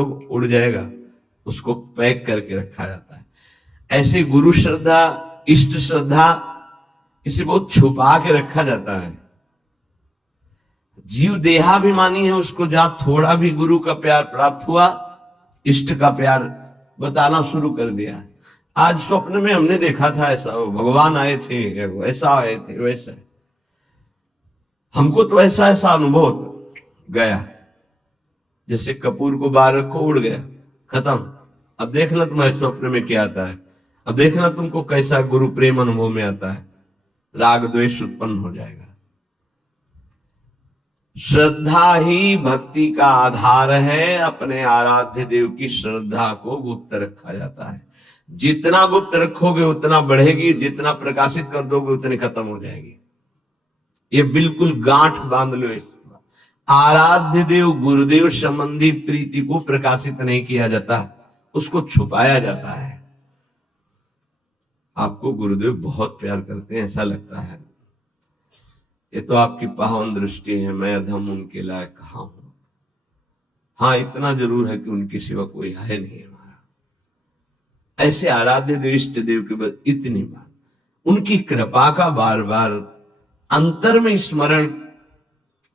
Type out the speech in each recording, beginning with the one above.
उड़ जाएगा, उसको पैक करके रखा जाता है। ऐसे गुरु श्रद्धा, इष्ट श्रद्धा, इसे बहुत छुपा के रखा जाता है। जीव देहाभिमानी है, उसको जहां थोड़ा भी गुरु का प्यार प्राप्त हुआ, इष्ट का प्यार बताना शुरू कर दिया। आज स्वप्न में हमने देखा था ऐसा, भगवान आए थे, ऐसा आए थे, वैसा। हमको तो ऐसा ऐसा अनुभव गया, जैसे कपूर को बाहर रखो, उड़ गया, खत्म। अब देखना तुम्हारे स्वप्न में क्या आता है, अब देखना तुमको कैसा गुरु प्रेम अनुभव में आता है, राग द्वेष उत्पन्न हो जाएगा। श्रद्धा ही भक्ति का आधार है। अपने आराध्य देव की श्रद्धा को गुप्त रखा जाता है। जितना गुप्त रखोगे उतना बढ़ेगी, जितना प्रकाशित कर दोगे उतनी खत्म हो जाएगी। ये बिल्कुल गांठ बांध लो इस। आराध्य देव गुरुदेव संबंधी प्रीति को प्रकाशित नहीं किया जाता, उसको छुपाया जाता है। आपको गुरुदेव बहुत प्यार करते हैं ऐसा लगता है, ये तो आपकी पावन दृष्टि है, मैं अधम उनके लायक कहां हूं। हाँ, इतना जरूर है कि उनके सिवा कोई है नहीं हमारा। ऐसे आराध्य देव इष्ट देव के बाद इतनी बात, उनकी कृपा का बार बार अंतर में स्मरण,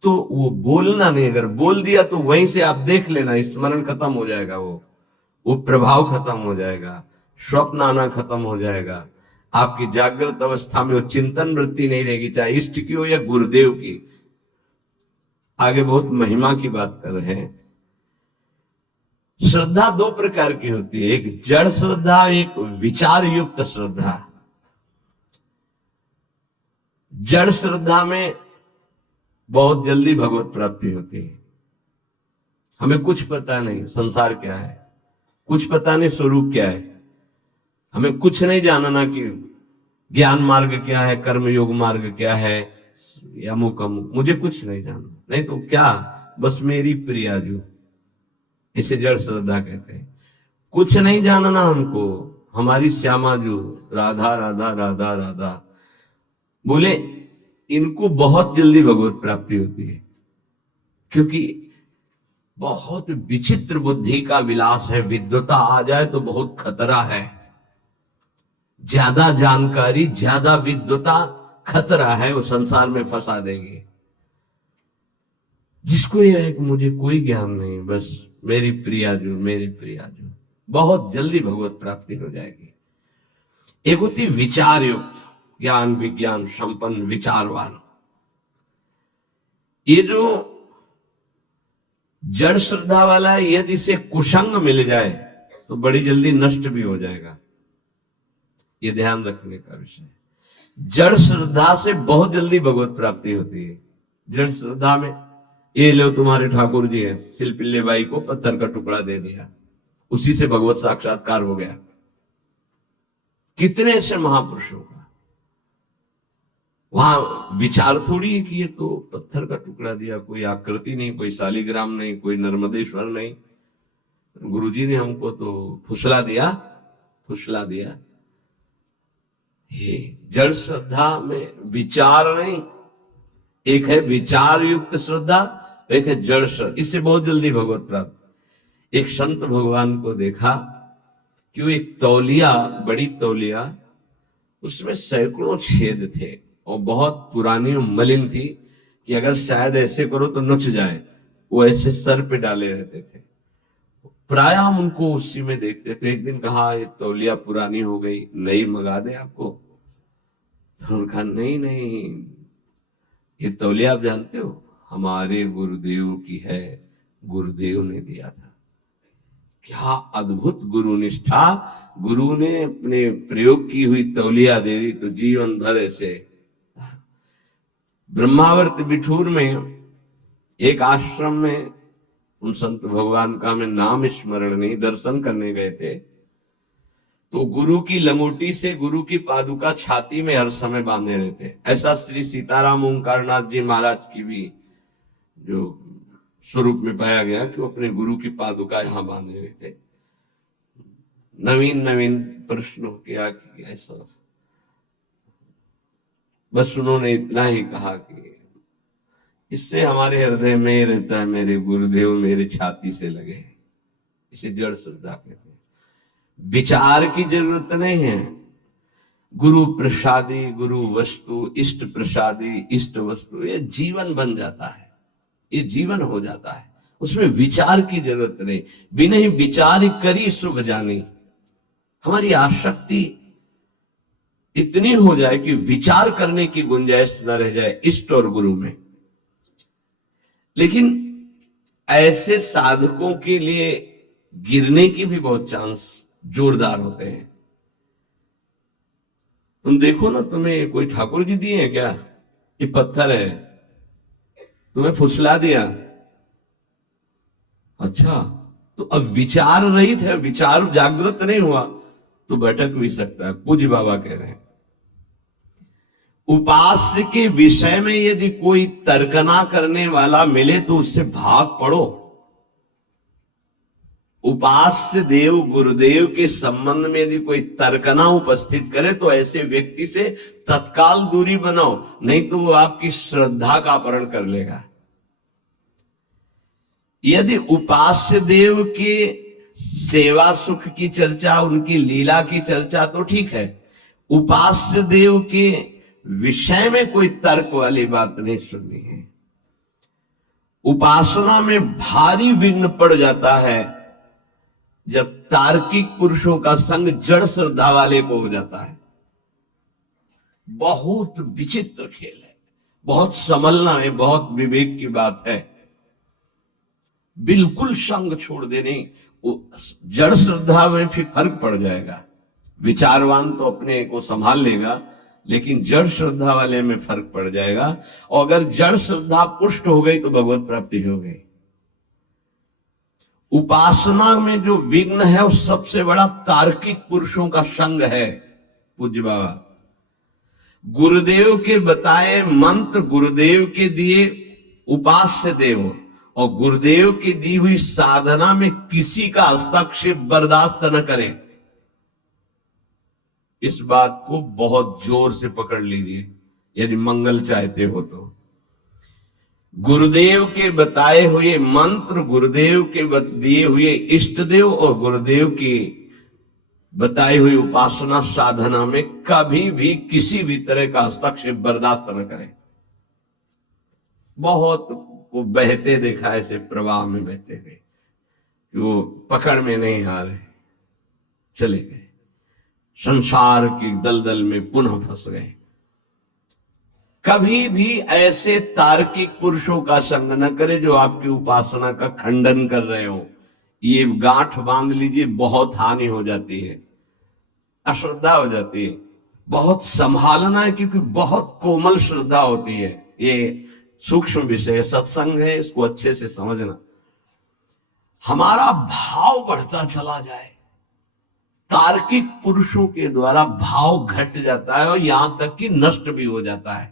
तो वो बोलना नहीं, अगर बोल दिया तो वहीं से आप देख लेना, स्मरण खत्म हो जाएगा, वो प्रभाव खत्म हो जाएगा, स्वप्न आना खत्म हो जाएगा। आपकी जागृत अवस्था में वो चिंतन वृत्ति नहीं रहेगी, चाहे इष्ट की हो या गुरुदेव की। आगे बहुत महिमा की बात कर रहे हैं। श्रद्धा दो प्रकार की होती है, एक जड़ श्रद्धा, एक विचार युक्त श्रद्धा। जड़ श्रद्धा में बहुत जल्दी भगवत प्राप्ति होती है। हमें कुछ पता नहीं संसार क्या है, कुछ पता नहीं स्वरूप क्या है, हमें कुछ नहीं जानना कि ज्ञान मार्ग क्या है, कर्म योग मार्ग क्या है, या अमुक अमुक, मुझे कुछ नहीं जानना। नहीं तो क्या, बस मेरी प्रिया जो, इसे जड़ श्रद्धा कहते हैं। कुछ नहीं जानना हमको, हमारी श्यामा जो, राधा राधा राधा राधा बोले, इनको बहुत जल्दी भगवत प्राप्ति होती है, क्योंकि बहुत विचित्र बुद्धि का विलास है। विद्वता आ जाए तो बहुत खतरा है, ज्यादा जानकारी, ज्यादा विद्वता खतरा है, वो संसार में फंसा देगी। जिसको ये है कि मुझे कोई ज्ञान नहीं, बस मेरी प्रिया जो, मेरी प्रिया जो, बहुत जल्दी भगवत प्राप्ति हो जाएगी। एक होती विचार युक्त, ज्ञान विज्ञान संपन्न विचारवान। ये जो जड़ श्रद्धा वाला है, यदि इसे कुसंग मिल जाए तो बड़ी जल्दी नष्ट भी हो जाएगा। ये ध्यान रखने का विषय। जड़ श्रद्धा से बहुत जल्दी भगवत प्राप्ति होती है। जड़ श्रद्धा में ये लो, तुम्हारे ठाकुर जी है, सिलपिल्ले बाई को पत्थर का टुकड़ा दे दिया, उसी से भगवत साक्षात्कार हो गया। कितने ऐसे महापुरुषों का वहां विचार थोड़ी है कि ये तो पत्थर का टुकड़ा दिया, कोई आकृति नहीं, कोई शालिग्राम नहीं, कोई नर्मदेश्वर नहीं, गुरुजी ने हमको तो फुसला दिया, फुसला दिया। ये जड़ श्रद्धा में विचार नहीं, एक है विचार युक्त श्रद्धा, एक है जड़ श्रद्धा, इससे बहुत जल्दी भगवत प्राप्त। एक संत भगवान को देखा कि वो एक तौलिया, बड़ी तौलिया, उसमें सैकड़ों छेद थे और बहुत पुरानी और मलिन थी कि अगर शायद ऐसे करो तो नुच जाए, वो ऐसे सर पे डाले रहते थे। प्राय हम उनको उसी में देखते थे। एक दिन कहा, ये तौलिया पुरानी हो गई, नई मंगा दे आपको। तो उन्होंने कहा, नहीं नहीं, ये तौलिया आप जानते हो हमारे गुरुदेव की है, गुरुदेव ने दिया था। क्या अद्भुत गुरु निष्ठा, गुरु ने अपने प्रयोग की हुई तौलिया दे दी तो जीवन भर ऐसे। ब्रह्मावर्त बिठूर में एक आश्रम में उन संत भगवान का हमें नाम स्मरण नहीं, दर्शन करने गए थे, तो गुरु की लंगोटी से गुरु की पादुका छाती में हर समय बांधे रहते। ऐसा श्री सीताराम ओंकारनाथ जी महाराज की भी जो स्वरूप में पाया गया कि वो अपने गुरु की पादुका यहां बांधे हुए थे। नवीन नवीन प्रश्न किया कि ऐसा, बस उन्होंने इतना ही कहा कि इससे हमारे हृदय में रहता है, मेरे गुरुदेव मेरे छाती से लगे। इसे जड़ श्रद्धा कहते हैं। विचार की जरूरत नहीं है। गुरु प्रसादी गुरु वस्तु, इष्ट प्रसादी इष्ट वस्तु, ये जीवन बन जाता है, ये जीवन हो जाता है। उसमें विचार की जरूरत नहीं। बिना ही विचार करी शुभ जानी। हमारी आसक्ति इतनी हो जाए कि विचार करने की गुंजाइश न रह जाए इष्ट और गुरु में। लेकिन ऐसे साधकों के लिए गिरने की भी बहुत चांस जोरदार होते हैं। तुम देखो ना, तुम्हें कोई ठाकुर जी दिए हैं क्या? ये पत्थर है, तुम्हें फुसला दिया, अच्छा तो अब विचार रहित है, विचार जागृत नहीं हुआ तो भटक भी सकता है। पूज्य बाबा कह रहे हैं उपास्य के विषय में यदि कोई तर्कना करने वाला मिले तो उससे भाग पड़ो। उपास्य देव गुरुदेव के संबंध में यदि कोई तर्कना उपस्थित करे तो ऐसे व्यक्ति से तत्काल दूरी बनाओ, नहीं तो वो आपकी श्रद्धा का अपहरण कर लेगा। यदि उपास्य देव के सेवा सुख की चर्चा, उनकी लीला की चर्चा तो ठीक है, उपास्य देव के विषय में कोई तर्क वाली बात नहीं सुननी है। उपासना में भारी विघ्न पड़ जाता है जब तार्किक पुरुषों का संग जड़ श्रद्धा वाले को हो जाता है। बहुत विचित्र खेल है, बहुत संभलना है, बहुत विवेक की बात है। बिल्कुल संग छोड़ देने, जड़ श्रद्धा में फिर फर्क पड़ जाएगा। विचारवान तो अपने को संभाल लेगा, लेकिन जड़ श्रद्धा वाले में फर्क पड़ जाएगा। और अगर जड़ श्रद्धा पुष्ट हो गई तो भगवत प्राप्ति हो गई। उपासना में जो विघ्न है वो सबसे बड़ा तार्किक पुरुषों का संग है। पूज्य बाबा गुरुदेव के बताए मंत्र, गुरुदेव के दिए उपास्य देव और गुरुदेव की दी हुई साधना में किसी का हस्तक्षेप बर्दाश्त न करें। इस बात को बहुत जोर से पकड़ लीजिए यदि मंगल चाहते हो तो। गुरुदेव के बताए हुए मंत्र, गुरुदेव के दिए हुए इष्ट देव और गुरुदेव की बताई हुई उपासना साधना में कभी भी किसी भी तरह का हस्तक्षेप बर्दाश्त न करें। बहुत वो बहते देखा ऐसे प्रवाह में बहते हुए कि वो पकड़ में नहीं आ रहे, चले गए, संसार की दलदल में पुनः फंस गए। कभी भी ऐसे तार्किक पुरुषों का संग न करे जो आपकी उपासना का खंडन कर रहे हो। ये गांठ बांध लीजिए, बहुत हानि हो जाती है, अश्रद्धा हो जाती है। बहुत संभालना है क्योंकि बहुत कोमल श्रद्धा होती है। ये सूक्ष्म विषय सत्संग है, इसको अच्छे से समझना। हमारा भाव बढ़ता चला जाए, तार्किक पुरुषों के द्वारा भाव घट जाता है और यहां तक कि नष्ट भी हो जाता है।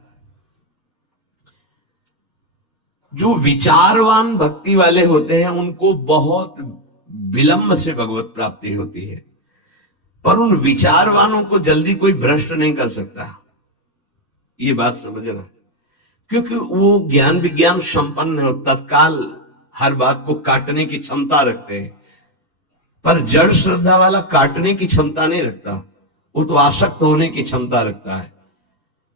जो विचारवान भक्ति वाले होते हैं उनको बहुत विलंब से भगवत प्राप्ति होती है, पर उन विचारवानों को जल्दी कोई भ्रष्ट नहीं कर सकता। ये बात समझना, क्योंकि वो ज्ञान विज्ञान संपन्न है, तत्काल हर बात को काटने की क्षमता रखते हैं। पर जड़ श्रद्धा वाला काटने की क्षमता नहीं रखता, वो तो आसक्त होने की क्षमता रखता है।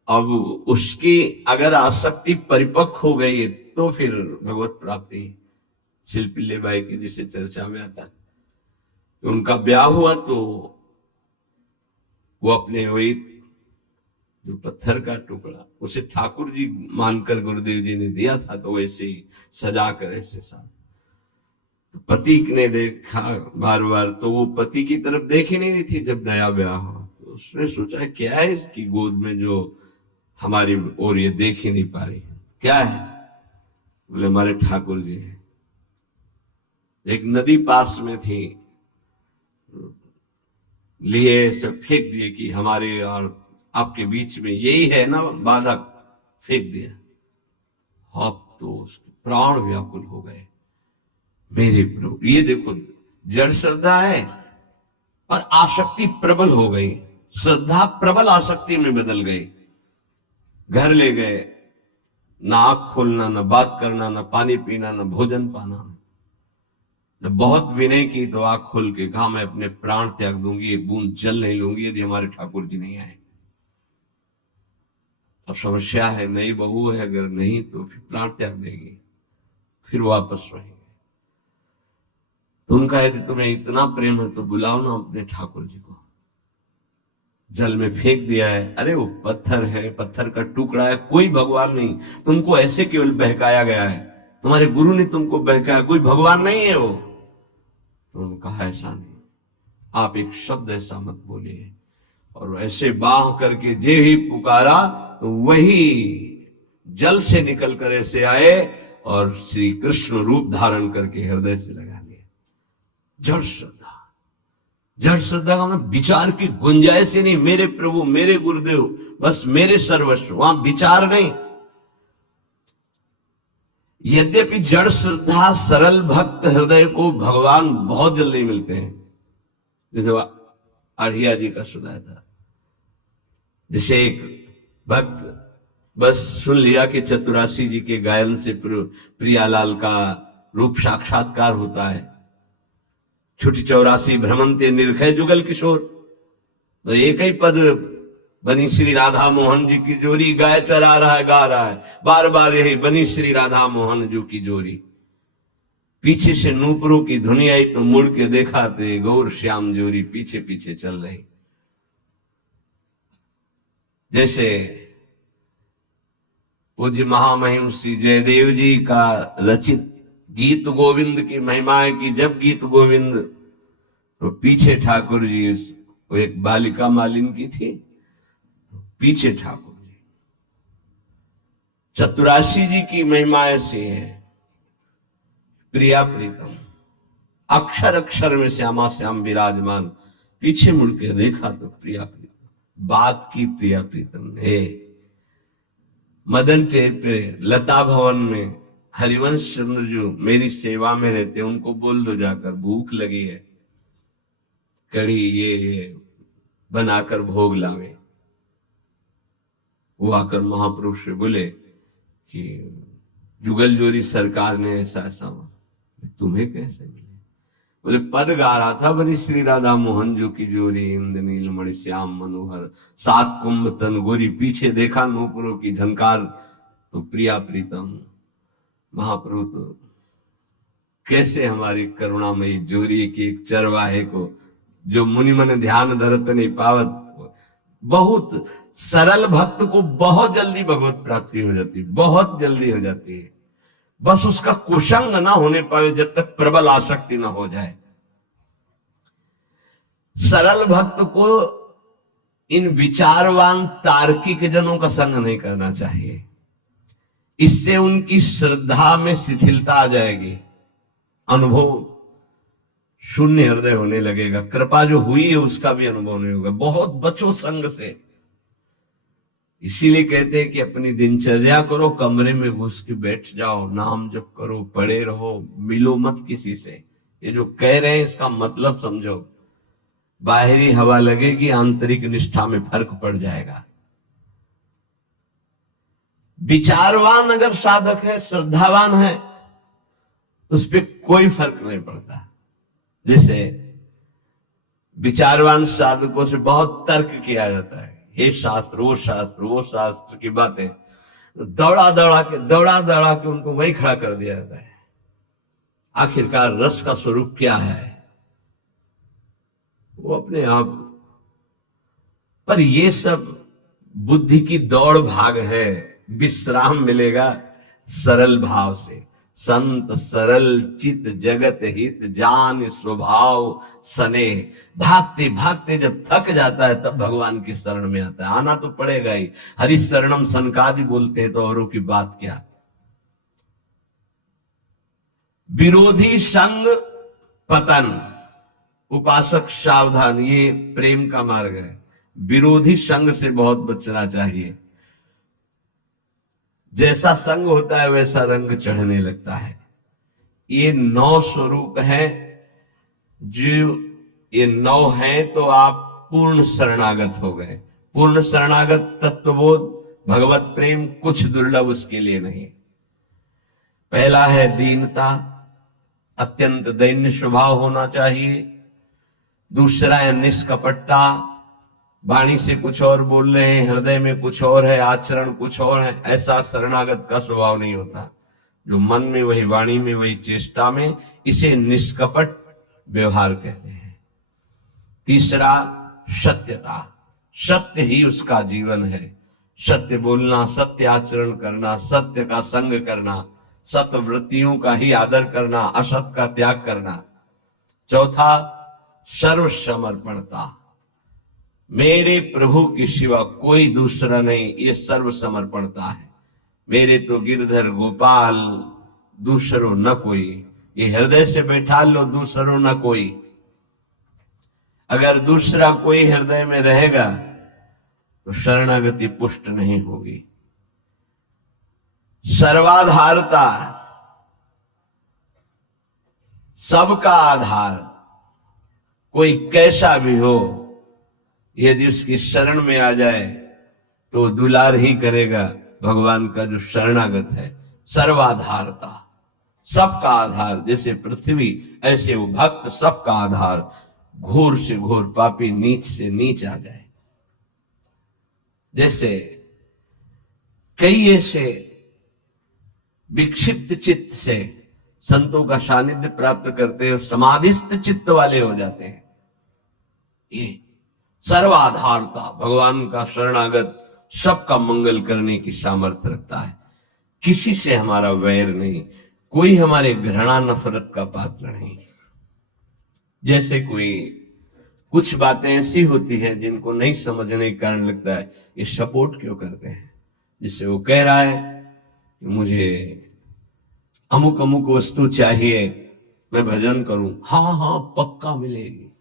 अब उसकी अगर आसक्ति परिपक्व हो गई तो फिर भगवत प्राप्ति। शिल्पी बाई की जिसे चर्चा में आता, उनका ब्याह हुआ तो वो अपने वही जो पत्थर का टुकड़ा उसे ठाकुर जी मानकर गुरुदेव जी ने दिया था, तो वैसे ही सजा कर ऐसे साथ पति ने देखा बार बार, तो वो पति की तरफ देख ही नहीं रही थी। जब नया ब्याह हुआ तो उसने सोचा क्या है इसकी गोद में जो हमारी ओर ये देख ही नहीं पा रही, क्या है? बोले हमारे ठाकुर जी है। एक नदी पास में थी, लिए से फेंक दिए कि हमारे और आपके बीच में यही है ना बाधक, फेंक दिया। अब तो उसके प्राण व्याकुल हो गए, मेरे प्रभु। ये देखो जड़ श्रद्धा है और आसक्ति प्रबल हो गई, श्रद्धा प्रबल आसक्ति में बदल गई। घर ले गए, ना आंख खोलना, ना बात करना, ना पानी पीना, ना भोजन पाना, बहुत विनय की तो आंख खोल के कहा मैं अपने प्राण त्याग दूंगी, एक बूंद जल नहीं लूंगी यदि हमारे ठाकुर जी नहीं आए। अब समस्या है, नई बहू है, अगर नहीं तो फिर प्राण त्याग देगी, फिर वापस रहेंगे। तो उनका यदि तुम्हें इतना प्रेम है तो बुलाओ ना अपने ठाकुर जी को। जल में फेंक दिया है, अरे वो पत्थर है, पत्थर का टुकड़ा है, कोई भगवान नहीं, तुमको ऐसे केवल बहकाया गया है, तुम्हारे गुरु ने तुमको बहकाया, कोई भगवान नहीं है वो। तो उन्होंने कहा ऐसा नहीं, आप एक शब्द ऐसा मत बोलिए। और ऐसे बाह करके जे ही पुकारा तो वही जल से निकल कर ऐसे आए और श्री कृष्ण रूप धारण करके हृदय से लगा लिया। जड़ श्रद्धा, जड़ श्रद्धा का मतलब विचार की गुंजाइश ही नहीं, मेरे प्रभु मेरे गुरुदेव बस मेरे सर्वस्व, वहां विचार नहीं। यद्यपि जड़ श्रद्धा सरल भक्त हृदय को भगवान बहुत जल्दी मिलते हैं, जैसे आढ़िया जी का सुनाया था। जैसे एक भक्त बस सुन लिया कि चतुरासी जी के गायन से प्रियालाल का रूप साक्षात्कार होता है, छुटी 84 भ्रमंते निर्भय जुगल किशोर, तो एक ही पद बनी श्री राधा मोहन जी की जोरी, गाय चरा रहा है गा रहा है, बार बार यही बनी श्री राधा मोहन जी की जोरी। पीछे से नूपुरों की धुनी आई तो मुड़ के देखा थे गौर श्याम जोरी पीछे पीछे चल रही। जैसे पूज्य महामहिम श्री जयदेव जी का रचित गीत गोविंद की महिमा है कि जब गीत गोविंद तो पीछे ठाकुर जी, वो एक बालिका मालिन की थी, पीछे ठाकुर जी। चतुराशी जी की महिमा ऐसी है, प्रिया प्रीतम, अक्षर अक्षर में श्यामा श्याम विराजमान, पीछे मुड़ के देखा तो प्रिया प्रीतम, बात की प्रिया प्रीतम है। मदन टेप पे लता भवन में हरिवंश चंद्र जो मेरी सेवा में रहते, उनको बोल दो जाकर भूख लगी है, कढ़ी ये बनाकर भोग लावे। वो आकर महापुरुष से बोले कि जुगल जोरी सरकार ने ऐसा ऐसा, तुम्हें कैसे मिले? बोले पद गा रहा था बनी श्री राधा मोहन जो की जोरी, इंद्र नीलमणि श्याम मनोहर, सात कुंभ तन गोरी, पीछे देखा नूपुरों की झनकार तो प्रिया प्रीतम। महाप्रभु तो कैसे हमारी करुणामयी जोरी की एक चरवाहे को जो मुनि मन ध्यान धरत नहीं पावत, बहुत सरल भक्त को बहुत जल्दी भगवत प्राप्ति हो जाती, बहुत जल्दी हो जाती है, बस उसका कुसंग ना होने पाए जब तक प्रबल आसक्ति ना हो जाए। सरल भक्त को इन विचारवान तार्किक जनों का संग नहीं करना चाहिए, इससे उनकी श्रद्धा में शिथिलता आ जाएगी, अनुभव शून्य हृदय होने लगेगा, कृपा जो हुई है उसका भी अनुभव नहीं होगा। बहुत बचो संग से, इसीलिए कहते हैं कि अपनी दिनचर्या करो, कमरे में घुस के बैठ जाओ, नाम जप करो, पढ़े रहो, मिलो मत किसी से। ये जो कह रहे हैं इसका मतलब समझो, बाहरी हवा लगेगी, आंतरिक निष्ठा में फर्क पड़ जाएगा। विचारवान अगर साधक है, श्रद्धावान है, तो उस पर कोई फर्क नहीं पड़ता। जैसे विचारवान साधकों से बहुत तर्क किया जाता है, ये शास्त्र वो शास्त्र वो शास्त्र की बातें, दौड़ा दौड़ा के उनको वही खड़ा कर दिया जाता है। आखिरकार रस का स्वरूप क्या है वो अपने आप, पर ये सब बुद्धि की दौड़ भाग है। विश्राम मिलेगा सरल भाव से। संत सरल चित जगत हित जान स्वभाव सने, भागते भागते जब थक जाता है तब भगवान की शरण में आता है। आना तो पड़ेगा ही, हरि शरणम सनकादि बोलते हैं तो औरों की बात क्या। विरोधी संग पतन, उपासक सावधान, ये प्रेम का मार्ग है। विरोधी संग से बहुत बचना चाहिए। जैसा संग होता है वैसा रंग चढ़ने लगता है। ये 9 स्वरूप है, जो ये 9 है तो आप पूर्ण शरणागत हो गए। पूर्ण शरणागत तत्वबोध भगवत प्रेम कुछ दुर्लभ उसके लिए नहीं। पहला है दीनता, अत्यंत दैन्य स्वभाव होना चाहिए। दूसरा है निष्कपटता, वाणी से कुछ और बोल रहे हैं, हृदय में कुछ और है, आचरण कुछ और है। ऐसा शरणागत का स्वभाव नहीं होता। जो मन में वही, वाणी में वही, चेष्टा में, इसे निष्कपट व्यवहार कहते हैं। तीसरा सत्यता, सत्य ही उसका जीवन है। सत्य बोलना, सत्य आचरण करना, सत्य का संग करना, सत्य वृत्तियों का ही आदर करना, असत का त्याग करना। चौथा सर्वसमर्पणता, मेरे प्रभु के सिवा कोई दूसरा नहीं, ये सर्वसमर्पणता है। मेरे तो गिरधर गोपाल, दूसरो न कोई। ये हृदय से बैठा लो, दूसरो न कोई। अगर दूसरा कोई हृदय में रहेगा तो शरणागति पुष्ट नहीं होगी। सर्वाधारता, सबका आधार, कोई कैसा भी हो, यदि उसकी शरण में आ जाए तो दुलार ही करेगा। भगवान का जो शरणागत है, सर्वाधारता, सबका आधार। जैसे पृथ्वी, ऐसे वो भक्त सबका आधार। घोर से घोर पापी नीच से नीच आ जाए। जैसे कई ऐसे विक्षिप्त चित्त से संतों का सानिध्य प्राप्त करते हैं, समाधिस्थ चित्त वाले हो जाते हैं। ये सर्वाधारता, भगवान का शरणागत सबका मंगल करने की सामर्थ्य रखता है। किसी से हमारा वैर नहीं, कोई हमारे घृणा नफरत का पात्र नहीं। जैसे कोई कुछ बातें ऐसी होती हैं जिनको नहीं समझने के कारण लगता है ये सपोर्ट क्यों करते हैं। जिसे वो कह रहा है कि मुझे अमुक अमुक वस्तु चाहिए, मैं भजन करूं, हाँ हाँ पक्का मिलेगी,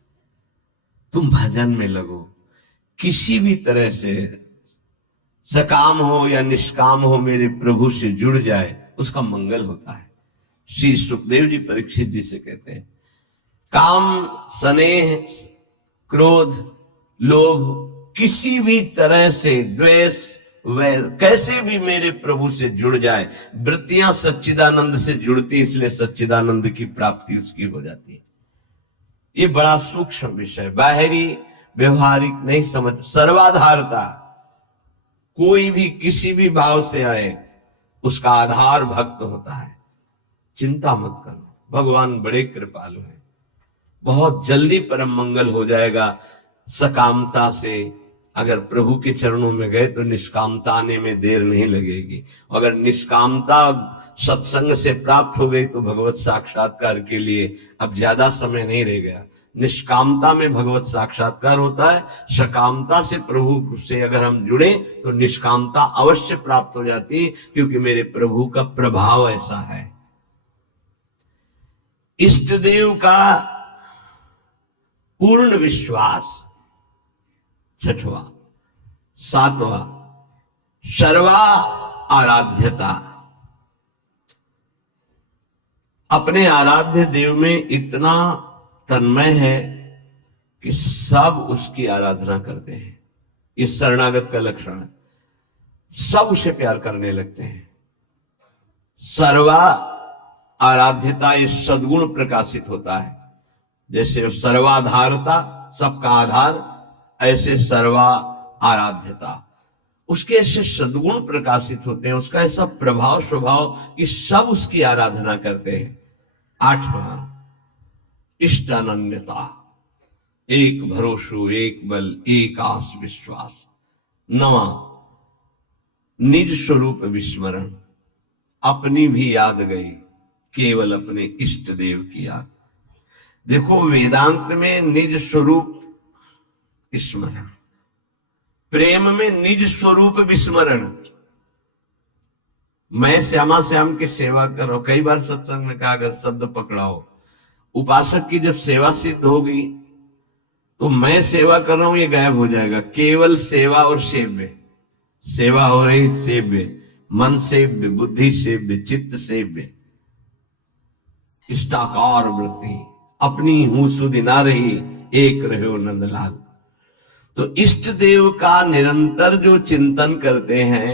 तुम भजन में लगो। किसी भी तरह से सकाम हो या निष्काम हो, मेरे प्रभु से जुड़ जाए, उसका मंगल होता है। श्री सुखदेव जी परीक्षित जी से कहते हैं, काम, स्नेह, क्रोध, लोभ, किसी भी तरह से द्वेष, वैर, कैसे भी मेरे प्रभु से जुड़ जाए। वृत्तियां सच्चिदानंद से जुड़ती, इसलिए सच्चिदानंद की प्राप्ति उसकी हो जाती है। ये बड़ा सूक्ष्म विषय, बाहरी व्यवहारिक नहीं समझ। सर्वाधारता, कोई भी किसी भी भाव से आए, उसका आधार भक्त होता है। चिंता मत करो, भगवान बड़े कृपालु हैं, बहुत जल्दी परम मंगल हो जाएगा। सकामता से अगर प्रभु के चरणों में गए तो निष्कामता आने में देर नहीं लगेगी। अगर निष्कामता सत्संग से प्राप्त हो गई तो भगवत साक्षात्कार के लिए अब ज्यादा समय नहीं रह गया। निष्कामता में भगवत साक्षात्कार होता है। सकामता से प्रभु से अगर हम जुड़े तो निष्कामता अवश्य प्राप्त हो जाती है, क्योंकि मेरे प्रभु का प्रभाव ऐसा है। इष्ट देव का पूर्ण विश्वास, छठवां। सातवां सर्वा आराध्यता, अपने आराध्य देव में इतना तन्मय है कि सब उसकी आराधना करते हैं। ये शरणागत का लक्षण है, सब उसे प्यार करने लगते हैं। सर्वा आराध्यता, ये सद्गुण प्रकाशित होता है। जैसे सर्वाधारता, सबका आधार, ऐसे सर्वा आराध्यता, उसके ऐसे सद्गुण प्रकाशित होते हैं। उसका ऐसा प्रभाव स्वभाव कि सब उसकी आराधना करते हैं। आठवां इष्टानन्यता, एक भरोसो, एक बल, एक आस विश्वास। नवा निज स्वरूप विस्मरण, अपनी भी याद गई, केवल अपने इष्ट देव की याद। देखो, वेदांत में निज स्वरूप स्मरण, प्रेम में निज स्वरूप विस्मरण। मैं श्यामा श्याम की सेवा कर रहा हूं, कई बार सत्संग में कहा, अगर शब्द पकड़ाओ, उपासक की जब सेवा सिद्ध होगी तो मैं सेवा कर रहा हूं ये गायब हो जाएगा। केवल सेवा और सेव्य, सेवा हो रही, सेव्य, मन सेव्य, बुद्धि सेव्य, चित्त सेव्य, इष्टाकार वृत्ति, अपनी हूं सुधि ना रही, एक रहो नंदलाल। तो इष्ट देव का निरंतर जो चिंतन करते हैं,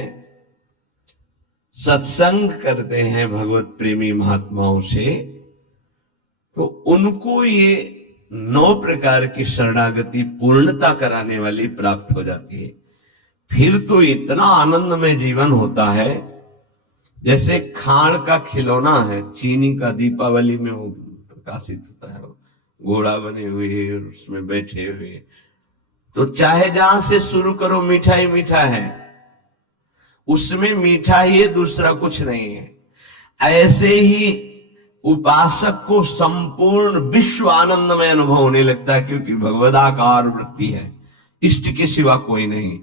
सत्संग करते हैं भगवत प्रेमी महात्माओं से, तो उनको ये 9 प्रकार की शरणागति पूर्णता कराने वाली प्राप्त हो जाती है। फिर तो इतना आनंदमय जीवन होता है जैसे खाण का खिलौना है, चीनी का, दीपावली में वो प्रकाशित होता है, घोड़ा बने हुए और उसमें बैठे हुए। तो चाहे जहां से शुरू करो मीठा ही मीठा है, उसमें मीठा ही है, दूसरा कुछ नहीं है। ऐसे ही उपासक को संपूर्ण विश्व आनंदमय अनुभव होने लगता है, क्योंकि भगवदाकार वृत्ति है, इष्ट के सिवा कोई नहीं।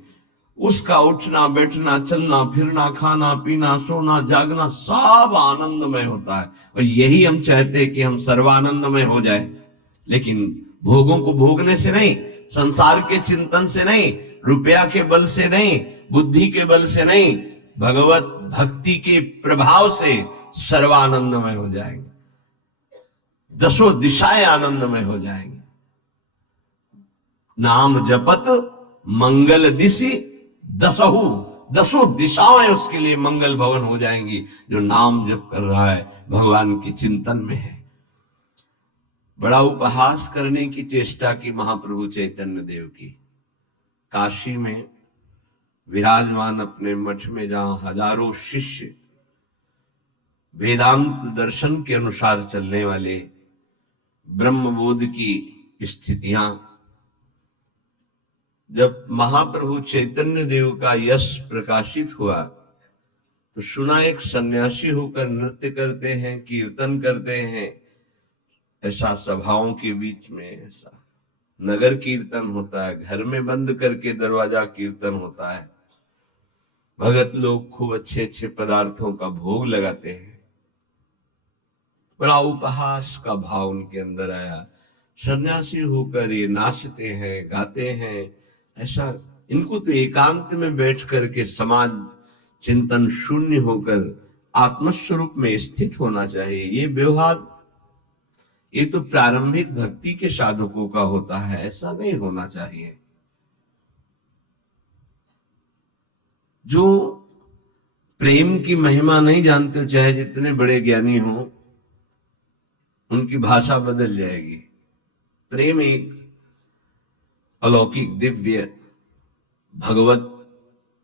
उसका उठना बैठना चलना फिरना खाना पीना सोना जागना सब आनंदमय होता है। और यही हम चाहते हैं कि हम सर्वानंदमय हो जाए, लेकिन भोगों को भोगने से नहीं, संसार के चिंतन से नहीं, रुपया के बल से नहीं, बुद्धि के बल से नहीं, भगवत भक्ति के प्रभाव से सर्वानंदमय हो जाएंगे, दसों दिशाएं आनंदमय हो जाएंगे। नाम जपत मंगल दिशि दसहु, दसों दिशाएं उसके लिए मंगल भवन हो जाएंगी, जो नाम जप कर रहा है, भगवान के चिंतन में है। बड़ा उपहास करने की चेष्टा की महाप्रभु चैतन्य देव की। काशी में विराजमान अपने मठ में, जहां हजारों शिष्य वेदांत दर्शन के अनुसार चलने वाले, ब्रह्मबोध की स्थितियां, जब महाप्रभु चैतन्य देव का यश प्रकाशित हुआ तो सुना एक सन्यासी होकर नृत्य करते हैं, कीर्तन करते हैं। ऐसा सभाओं के बीच में ऐसा नगर कीर्तन होता है, घर में बंद करके दरवाजा कीर्तन होता है। भगत लोग खूब अच्छे अच्छे पदार्थों का भोग लगाते हैं। बड़ा उपहास का भाव उनके अंदर आया। सन्यासी होकर ये नाचते हैं गाते हैं, ऐसा इनको तो एकांत में बैठ करके समाज चिंतन शून्य होकर आत्मस्वरूप में स्थित होना चाहिए। ये व्यवहार ये तो प्रारंभिक भक्ति के साधकों का होता है, ऐसा नहीं होना चाहिए। जो प्रेम की महिमा नहीं जानते, चाहे जितने बड़े ज्ञानी हो, उनकी भाषा बदल जाएगी। प्रेम एक अलौकिक दिव्य भगवत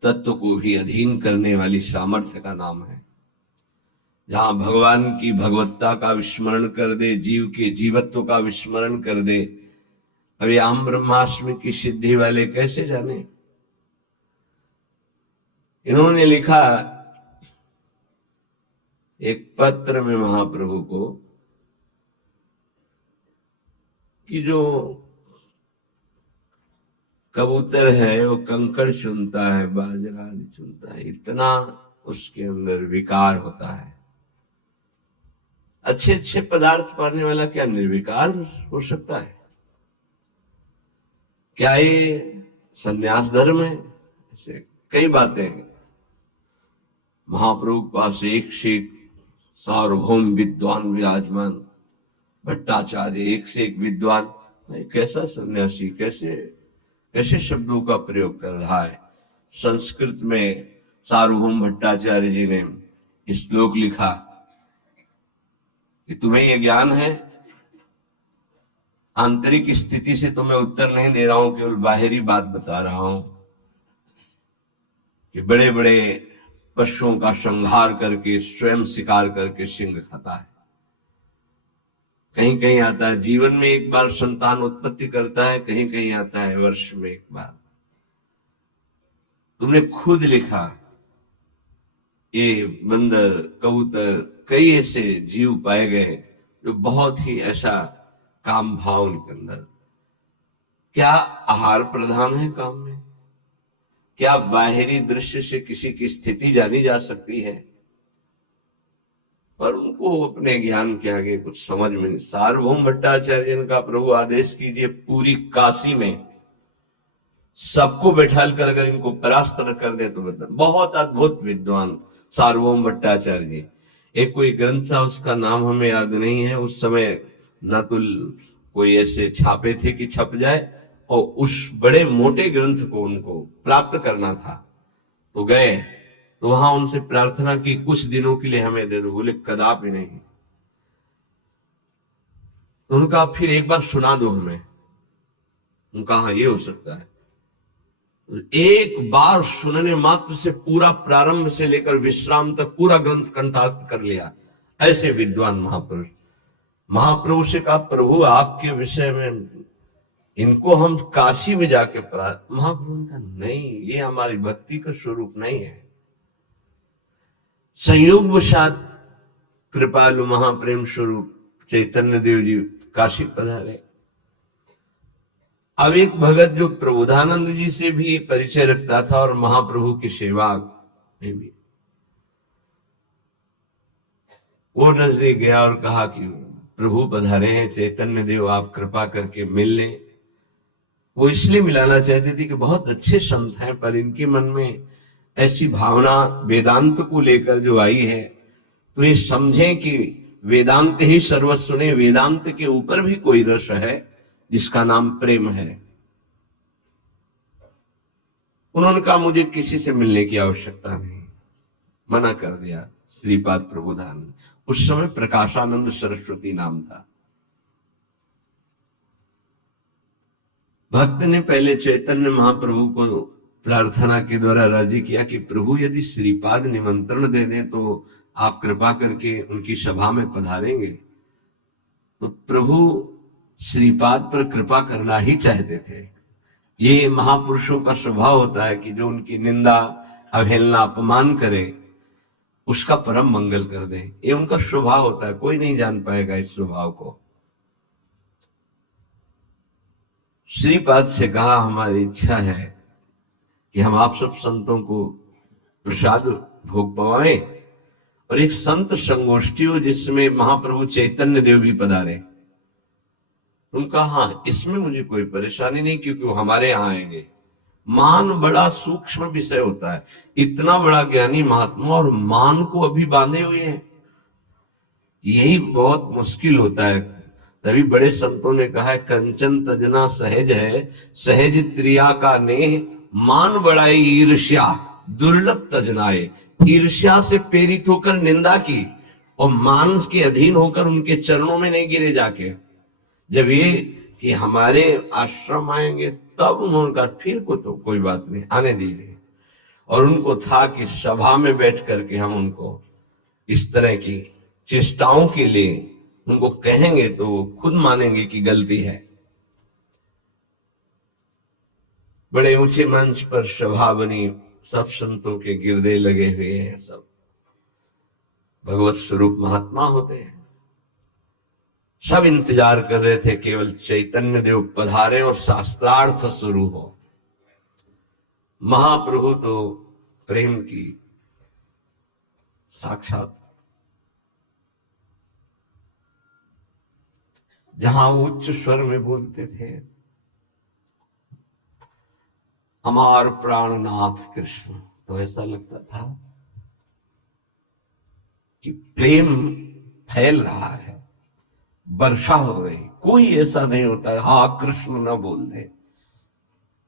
तत्व को भी अधीन करने वाली सामर्थ्य का नाम है। जहां भगवान की भगवत्ता का विस्मरण कर दे, जीव के जीवत्व का विस्मरण कर दे। अभी आम ब्रह्माष्टमी की सिद्धि वाले कैसे जाने? इन्होंने लिखा एक पत्र में महाप्रभु को कि जो कबूतर है वो कंकड़ चुनता है, बाजरा आदि चुनता है, इतना उसके अंदर विकार होता है। अच्छे अच्छे पदार्थ पाने वाला क्या निर्विकार हो सकता है? क्या ये संन्यास धर्म है? ऐसे कई बातें हैं। महाप्रभु के पास एक से एक सार्वभौम विद्वान विराजमान, भट्टाचार्य एक से एक विद्वान। कैसा सन्यासी, कैसे कैसे शब्दों का प्रयोग कर रहा है। संस्कृत में सार्वभौम भट्टाचार्य जी ने श्लोक लिखा कि तुम्हें यह ज्ञान है, आंतरिक स्थिति से तो मैं उत्तर नहीं दे रहा हूं, केवल बाहरी बात बता रहा हूं कि बड़े बड़े पशुओं का संहार करके स्वयं शिकार करके सिंह खाता है। कहीं कहीं आता है जीवन में एक बार संतान उत्पत्ति करता है, कहीं कहीं आता है वर्ष में एक बार। तुमने खुद लिखा ये बंदर कबूतर कई ऐसे जीव पाए गए जो बहुत ही ऐसा काम भाव उनके अंदर। क्या आहार प्रधान है काम में? क्या बाहरी दृश्य से किसी की स्थिति जानी जा सकती है? पर उनको अपने ज्ञान के आगे कुछ समझ में नहीं। सार्वभौम भट्टाचार्य का प्रभु आदेश कीजिए पूरी काशी में सबको बैठाल कर अगर इनको परास्त कर दे तो बता। बहुत अद्भुत विद्वान सार्वभौम भट्टाचार्य जी। एक कोई ग्रंथ था, उसका नाम हमें याद नहीं है। उस समय न तो कोई ऐसे छापे थे कि छप जाए, और उस बड़े मोटे ग्रंथ को उनको प्राप्त करना था। तो गए तो वहां उनसे प्रार्थना की कुछ दिनों के लिए हमें दे दो। बोले कदापि नहीं। उनका फिर एक बार सुना दो हमें। उनका हाँ ये हो सकता है। एक बार सुनने मात्र से पूरा प्रारंभ से लेकर विश्राम तक पूरा ग्रंथ कंठस्थ कर लिया, ऐसे विद्वान महापुरुष। महाप्रभु से कहा, प्रभु आपके विषय में इनको हम काशी में जाके पढ़ा। महाप्रभु ने कहा, नहीं, ये हमारी भक्ति का स्वरूप नहीं है। संयोगवशात कृपालु महाप्रेम स्वरूप चैतन्य देव जी काशी पधारे। अब एक भगत जो प्रबोधानंद जी से भी परिचय रखता था और महाप्रभु की सेवा में भी, वो नजदीक गया और कहा कि प्रभु पधारे हैं, चैतन्य देव आप कृपा करके मिल लें। वो इसलिए मिलाना चाहते थे कि बहुत अच्छे संत हैं, पर इनके मन में ऐसी भावना वेदांत को लेकर जो आई है, तो ये समझें कि वेदांत ही सर्वस्व नहीं, वेदांत के ऊपर भी कोई रस है जिसका नाम प्रेम है। उन्होंने कहा, मुझे किसी से मिलने की आवश्यकता नहीं, मना कर दिया श्रीपाद प्रबोधानंद। उस समय प्रकाशानंद सरस्वती नाम था। भक्त ने पहले चैतन्य महाप्रभु को प्रार्थना के द्वारा राजी किया कि प्रभु यदि श्रीपाद निमंत्रण दे दें तो आप कृपा करके उनकी सभा में पधारेंगे। तो प्रभु श्रीपाद पर कृपा करना ही चाहते थे। ये महापुरुषों का स्वभाव होता है कि जो उनकी निंदा, अवहेलना, अपमान करे उसका परम मंगल कर दे। ये उनका स्वभाव होता है, कोई नहीं जान पाएगा इस स्वभाव को। श्रीपाद से कहा, हमारी इच्छा है कि हम आप सब संतों को प्रसाद भोग पवाएं और एक संत संगोष्ठी हो जिसमें महाप्रभु चैतन्य देव भी पधारे। उनका हाँ, इसमें मुझे कोई परेशानी नहीं, क्योंकि वो हमारे यहाँ आएंगे। मान बड़ा सूक्ष्म विषय होता है। इतना बड़ा ज्ञानी महात्मा और मान को अभी बांधे हुए हैं, यही बहुत मुश्किल होता है। तभी बड़े संतों ने कहा है, कंचन तजना सहज है, सहज त्रिया का नेह, मान बढ़ाई ईर्ष्या दुर्लभ तजनाए। ईर्ष्या से प्रेरित होकर निंदा की और मान के अधीन होकर उनके चरणों में नहीं गिरे जाके। जब ये कि हमारे आश्रम आएंगे तब उन्होंने कहा, फिर को तो कोई बात नहीं, आने दीजिए। और उनको था कि सभा में बैठ करके हम उनको इस तरह की चेष्टाओं के लिए उनको कहेंगे तो वो खुद मानेंगे कि गलती है। बड़े ऊंचे मंच पर सभा बनी, सब संतों के गिरदे लगे हुए हैं, सब भगवत स्वरूप महात्मा होते हैं। सब इंतजार कर रहे थे केवल चैतन्य देव पधारे और शास्त्रार्थ शुरू हो। महाप्रभु तो प्रेम की साक्षात, जहां उच्च स्वर में बोलते थे, हमार प्राणनाथ कृष्ण, तो ऐसा लगता था कि प्रेम फैल रहा है, वर्षा हो रही। कोई ऐसा नहीं होता है हा कृष्ण न बोल दे,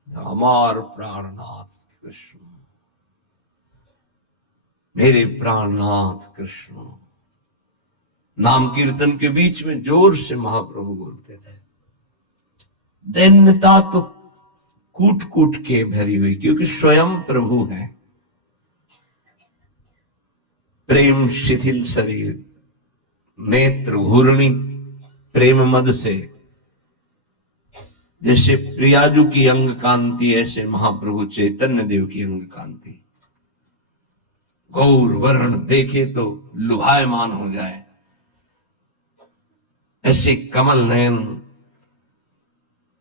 हमार प्राणनाथ कृष्ण, मेरे प्राणनाथ कृष्ण। नाम कीर्तन के बीच में जोर से महाप्रभु बोलते थे। दैन्यता तो कूट कूट के भरी हुई, क्योंकि स्वयं प्रभु है। प्रेम शिथिल शरीर, नेत्र घूर्णी प्रेम मद से, जैसे प्रियाजू की अंग कांति, ऐसे महाप्रभु चैतन्य देव की अंग कांति। गौर वर्ण देखे तो लुभायमान हो जाए, ऐसे कमल नयन,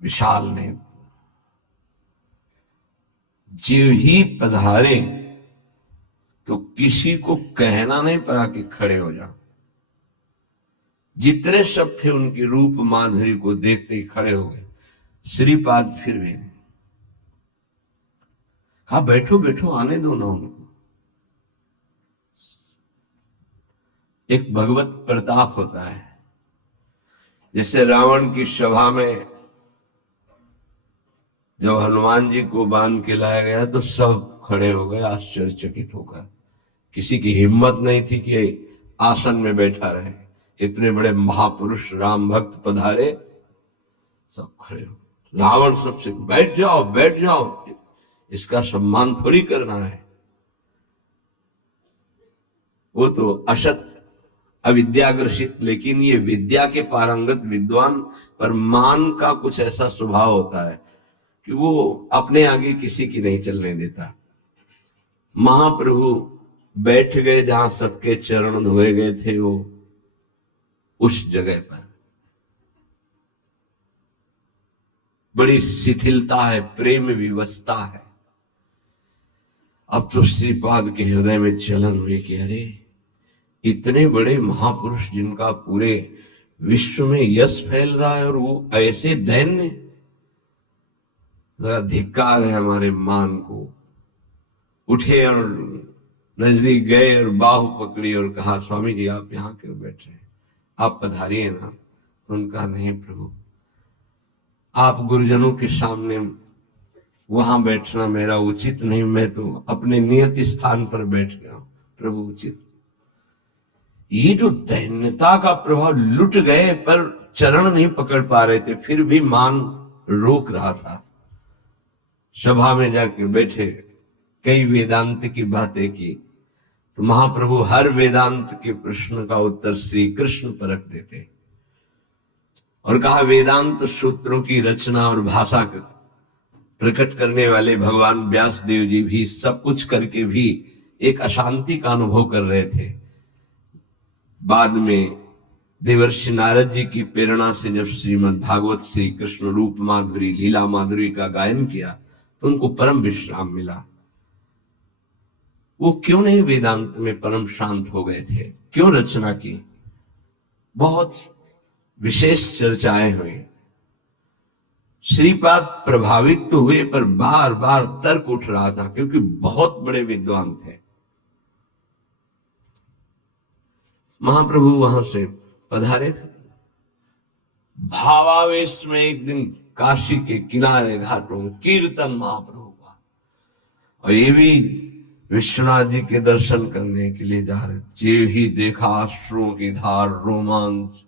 विशाल नेत्र। जीव ही पधारे तो किसी को कहना नहीं पड़ा कि खड़े हो जाओ। जितने सब थे उनके रूप माधुरी को देखते ही खड़े हो गए। श्रीपाद फिर भी नहीं, हाँ बैठो बैठो, आने दो ना उनको। एक भगवत प्रताप होता है, जैसे रावण की सभा में जब हनुमान जी को बांध के लाया गया तो सब खड़े हो गए आश्चर्यचकित होकर। किसी की हिम्मत नहीं थी कि आसन में बैठा रहे, इतने बड़े महापुरुष राम भक्त पधारे, सब खड़े हो। रावण सबसे बैठ जाओ बैठ जाओ, इसका सम्मान थोड़ी करना है। वो तो असत अविद्याग्रसित, लेकिन ये विद्या के पारंगत विद्वान, पर मान का कुछ ऐसा स्वभाव होता है कि वो अपने आगे किसी की नहीं चलने देता। महाप्रभु बैठ गए जहां सबके चरण धोए गए थे, वो उस जगह पर बड़ी शिथिलता है, प्रेम विवशता है। अब तो श्रीपाद के हृदय में चलन हुई कि अरे इतने बड़े महापुरुष जिनका पूरे विश्व में यश फैल रहा है और वो ऐसे दैन्य, जरा धिक्कार है हमारे मान को। उठे और नजदीक गए और बाहु पकड़ी और कहा, स्वामी जी आप यहाँ क्यों बैठे हैं, आप पधारिए ना। तो उनका नहीं प्रभु, आप गुरुजनों के सामने वहां बैठना मेरा उचित नहीं, मैं तो अपने नियत स्थान पर बैठ गया हूं प्रभु, उचित। ये जो दैन्यता का प्रभाव, लुट गए पर चरण नहीं पकड़ पा रहे थे, फिर भी मान रोक रहा था। सभा में जाके बैठे, कई वेदांत की बातें की, तो महाप्रभु हर वेदांत के प्रश्न का उत्तर श्री कृष्ण पर रख देते और कहा, वेदांत सूत्रों की रचना और भाषा प्रकट करने वाले भगवान व्यास देव जी भी सब कुछ करके भी एक अशांति का अनुभव कर रहे थे। बाद में देवर्षि नारद जी की प्रेरणा से जब श्रीमद् भागवत से कृष्ण रूप माधुरी, लीला माधुरी का गायन किया तो उनको परम विश्राम मिला। वो क्यों नहीं वेदांत में परम शांत हो गए थे, क्यों रचना की? बहुत विशेष चर्चाएं हुई, श्रीपाद प्रभावित तो हुए पर बार बार तर्क उठ रहा था, क्योंकि बहुत बड़े विद्वान थे। महाप्रभु वहां से पधारे, भावावेश में एक दिन काशी के किनारे घाटों में कीर्तन महाप्रभु का, और ये भी विश्वनाथ जी के दर्शन करने के लिए जा रहे। जे ही देखा अश्रुओं की धार, रोमांच,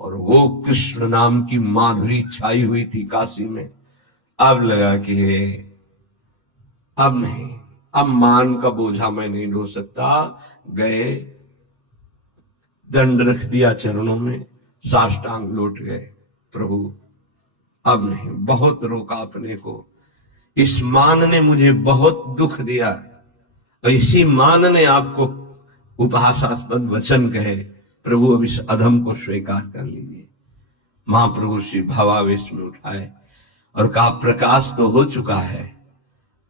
और वो कृष्ण नाम की माधुरी छाई हुई थी काशी में। अब लगा कि अब नहीं, अब मान का बोझा मैं नहीं ढो सकता। गए, दंड रख दिया चरणों में, साष्टांग लौट गए, प्रभु अब नहीं। बहुत रोका अपने को, इस मान ने मुझे बहुत दुख दिया, और इसी मान ने आपको उपहासास्पद वचन कहे, प्रभु अब इस अधम को स्वीकार कर लीजिए। महाप्रभु श्री भावावेश में उठाए और कहा, प्रकाश तो हो चुका है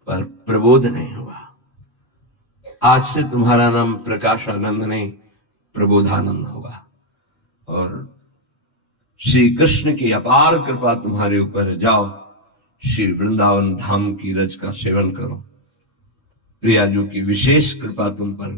पर प्रबोध नहीं हुआ। आज से तुम्हारा नाम प्रकाशानंद नहीं, प्रबोधानंद होगा, और श्री कृष्ण की अपार कृपा तुम्हारे ऊपर, जाओ श्री वृंदावन धाम की रज का सेवन करो। प्रिया जो की विशेष कृपा तुम पर